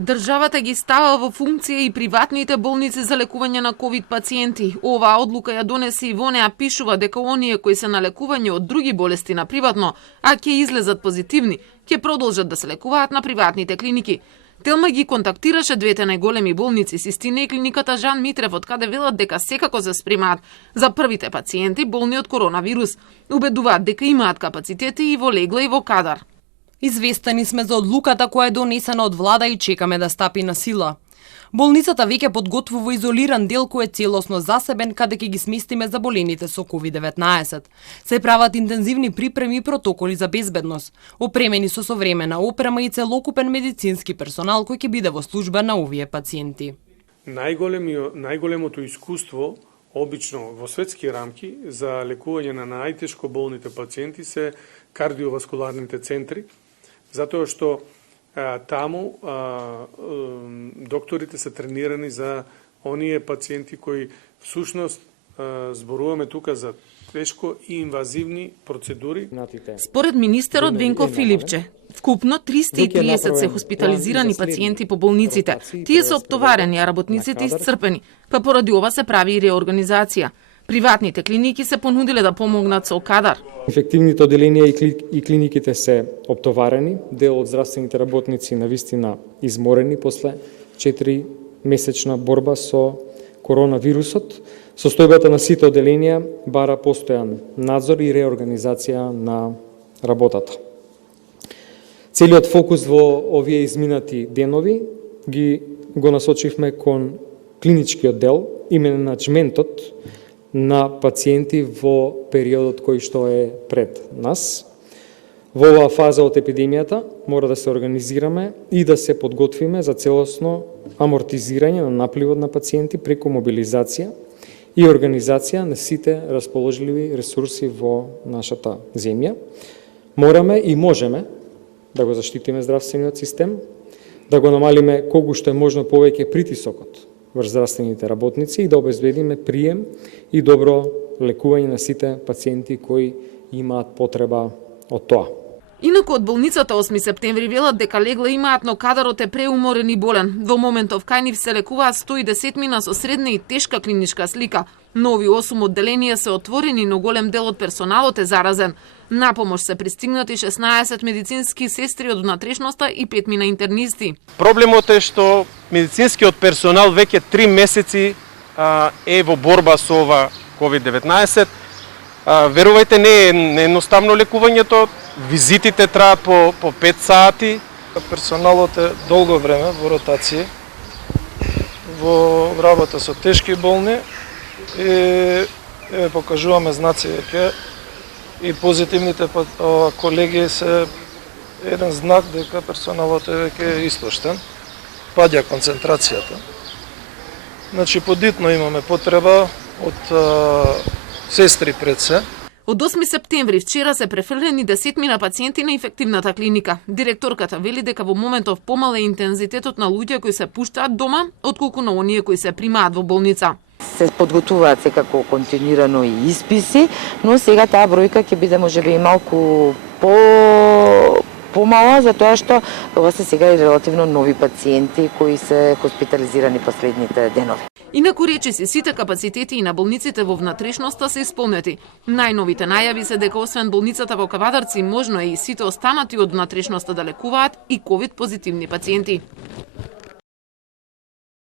Државата ги става во функција и приватните болници за лекување на ковид пациенти. Оваа одлука ја донесе и во неа пишува дека оние кои се на лекување од други болести на приватно, а ќе излезат позитивни, ќе продолжат да се лекуваат на приватните клиники. Телма ги контактираше двете најголеми болници, Систина и клиниката Жан Митрев, од каде велат дека секако се спремаат за првите пациенти болни од коронавирус. Убедуваат дека имаат капацитети и во легла и во кадар. Известени сме за одлуката која е донесена од влада и чекаме да стапи на сила. Болницата веќе подготвува изолиран дел кој е целосно засебен, каде ќе ги сместиме заболените со COVID-19. Се прават интензивни припреми и протоколи за безбедност, опремени со современа опрема и целокупен медицински персонал кој ќе биде во служба на овие пациенти. Најголемото искуство обично во светски рамки за лекување на најтешко болните пациенти се кардиоваскуларните центри, затоа што таму докторите се тренирани за оние пациенти кои всушност зборуваме тука за тешко и инвазивни процедури. Според министерот Венко Филипче, вкупно 330 се хоспитализирани пациенти по болниците. Тие се оптоварени, а работниците исцрпени, па поради ова се прави и реорганизација. Приватните клиники се понудиле да помогнат со кадар. Инфективните оделенија и клиниките се оптоварени, дел од здравствените работници навистина изморени после 4-месечна борба со коронавирусот. Состојбата на сите оделенија бара постојан надзор и реорганизација на работата. Целиот фокус во овие изминати денови го насочивме кон клиничкиот дел и менеджментот на пациенти во периодот кој што е пред нас. Во оваа фаза од епидемијата мора да се организираме и да се подготвиме за целосно амортизирање на напливот на пациенти преку мобилизација и организација на сите расположливи ресурси во нашата земја. Мораме и можеме да го заштитиме здравствениот систем, да го намалиме колку што е можно повеќе притисокот врз здравствените работници и да обезбедиме прием и добро лекување на сите пациенти кои имаат потреба од тоа. Инаку од болницата 8 септември велат дека легла имаат, но кадарот е преуморен и болен. Во моментов кај нив се лекуваат 110 мина со средна и тешка клиничка слика. Нови 8 одделенија се отворени, но голем дел од персоналот е заразен. На помош се пристигнати 16 медицински сестри од внатрешноста и 5 мина интернисти. Проблемот е што медицинскиот персонал веќе 3 месеци е во борба со ова COVID-19. Верувајте, не е едноставно лекувањето, визитите траат по 5 сати. Персоналот е долго време во ротација, во работа со тешки болни и покажуваме знаци веќе и позитивните колеги се еден знак дека персоналот е веќе испуштен, падја концентрацијата. Значи, подитно имаме потреба од сестри пред се. Од 8 септември вчера се префрлени 10 мина пациенти на инфективната клиника. Директорката вели дека во моментов помал е интензитетот на луѓе кои се пуштаат дома, отколку на оние кои се примаат во болница. Се подготвуваат секако континуирано и исписи, но сега таа бројка ќе биде можеби и малку помала, затоа што ова се сега и релативно нови пациенти кои се хоспитализирани последните денови. Инаку речиси, сите капацитети и на болниците во внатрешноста се исполнети. Најновите најави се дека освен болницата во Кавадарци, можно е и сите останати од внатрешноста да лекуваат и ковид позитивни пациенти.